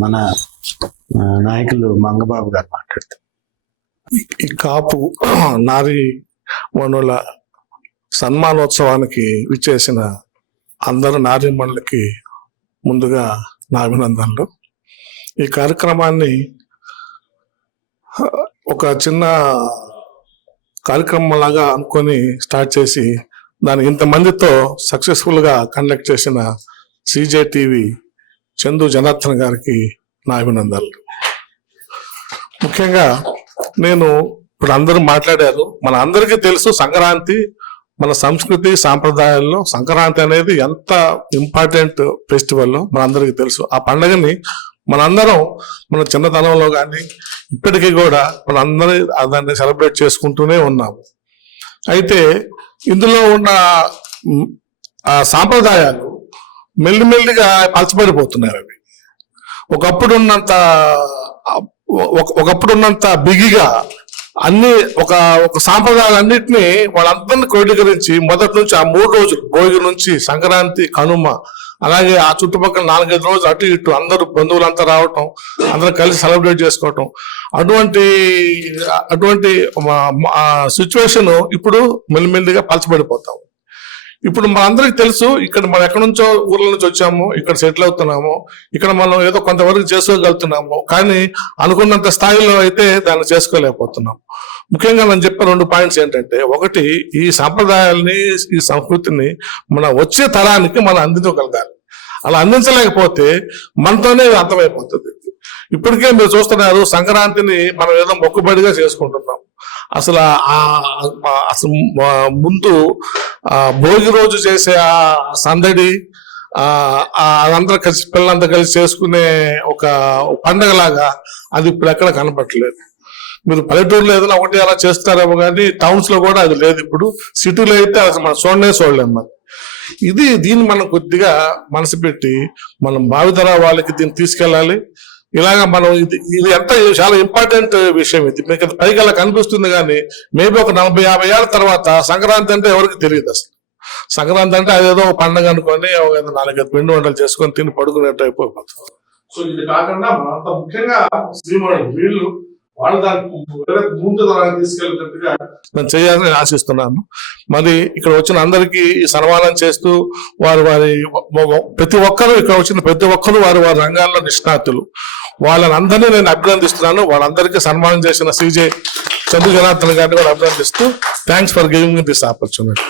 మన నాయకులు మంగబాబు గారు మాట్లాడుతారు. ఈ కాపు నారీ వనుల సన్మానోత్సవానికి విచ్చేసిన అందరు నారీమణులకి ముందుగా నా అభినందనలు. ఈ కార్యక్రమాన్ని ఒక చిన్న కార్యక్రమం లాగా అనుకొని స్టార్ట్ చేసి దాన్ని ఇంతమందితో సక్సెస్ఫుల్గా కండక్ట్ చేసిన సిజే టీవీ చందు జనార్దన్ గారికి నా అభినందనలు. ముఖ్యంగా నేను ఇప్పుడు అందరూ మాట్లాడారు మన అందరికీ తెలుసు సంక్రాంతి మన సంస్కృతి సాంప్రదాయాల్లో సంక్రాంతి అనేది ఎంత ఇంపార్టెంట్ ఫెస్టివల్ మనందరికీ తెలుసు. ఆ పండుగని మనందరం మన చిన్నతనంలో కానీ ఇప్పటికీ కూడా మనందరి దాన్ని సెలబ్రేట్ చేసుకుంటూనే ఉన్నాము. అయితే ఇందులో ఉన్న ఆ సాంప్రదాయాలు మెల్లిమెల్లిగా పలచబడిపోతున్నాయి అవి. ఒకప్పుడు ఉన్నంత ఒకప్పుడు ఉన్నంత బిగిగా అన్ని ఒక ఒక సాంప్రదాయాలన్నింటినీ వాళ్ళందరినీ క్రోడీకరించి మొదటి నుంచి ఆ మూడు రోజులు భోగి నుంచి సంక్రాంతి కనుమ అలాగే ఆ చుట్టుపక్కల నాలుగైదు రోజులు అటు ఇటు అందరూ బంధువులంతా రావటం అందరూ కలిసి సెలబ్రేట్ చేసుకోవటం. అటువంటి అటువంటి సిచ్యువేషన్ ఇప్పుడు మెల్లిమెల్లిగా పలచబడిపోతాం. ఇప్పుడు మనందరికి తెలుసు ఇక్కడ మనం ఎక్కడి నుంచో ఊర్ల నుంచి వచ్చాము ఇక్కడ సెటిల్ అవుతున్నాము ఇక్కడ మనం ఏదో కొంతవరకు చేసుకోగలుగుతున్నాము కానీ అనుకున్నంత స్థాయిలో అయితే దాన్ని చేసుకోలేకపోతున్నాము ముఖ్యంగా నేను చెప్పే రెండు పాయింట్స్ ఏంటంటే ఒకటి ఈ సాంప్రదాయాల్ని ఈ సంస్కృతిని మన వచ్చే తరానికి మనం అందించగలగాలి. అలా అందించలేకపోతే మనతోనే అర్థమైపోతుంది. ఇప్పటికే మీరు చూస్తున్నారు సంక్రాంతిని మనం ఏదో మొక్కుబడిగా చేసుకుంటున్నాం. అసలు ఆ- అసలు ముందు భోగి రోజు చేసే ఆ సందడి అదంతా కలిసి పిల్లలంతా కలిసి చేసుకునే ఒక పండగలాగా అది ఇప్పుడు ఎక్కడ కనపట్లేదు మీరు పల్లెటూరులో ఏదైనా ఒకటి అలా చేస్తారేమో కానీ టౌన్స్లో కూడా అది లేదు ఇప్పుడు. సిటీలో అయితే అసలు మనం చూడనే చూడలేము మరి. ఇది దీన్ని మనం కొద్దిగా మనసు పెట్టి మనం భావితర వాళ్ళకి దీన్ని తీసుకెళ్ళాలి. ఇలాగా మనం ఇది ఇది ఎంత చాలా ఇంపార్టెంట్ విషయం ఇది. మీకు పైకి అలా కనిపిస్తుంది కానీ మేబీ ఒక నలభై యాభై ఏళ్ళ తర్వాత సంక్రాంతి అంటే ఎవరికి తెలియదు అసలు. సంక్రాంతి అంటే అదేదో ఒక పండగ అనుకొని ఒక నాలుగు నాలుగైదు పిండి వంటలు చేసుకొని తిని పడుకునేట్టు అయిపోతుంది. సో ఇది కాకుండా ముఖ్యంగా వీళ్ళు వాళ్ళ దానికి ముందు తరానికి తీసుకెళ్ళినట్టుగా నేను చేయాలని ఆశిస్తున్నాను మరి ఇక్కడ వచ్చిన అందరికీ ఈ సన్మానం చేస్తూ వారు వారి ప్రతి ఒక్కరూ ఇక్కడ వచ్చిన ప్రతి ఒక్కరూ వారి వారి రంగాల్లో నిష్ణాతులు. వాళ్ళని అందరినీ నేను అభినందిస్తున్నాను. వాళ్ళందరికీ సన్మానం చేసిన సిజే చందు జనార్దన్ గారిని కూడా అభినందిస్తూ thanks for giving this opportunity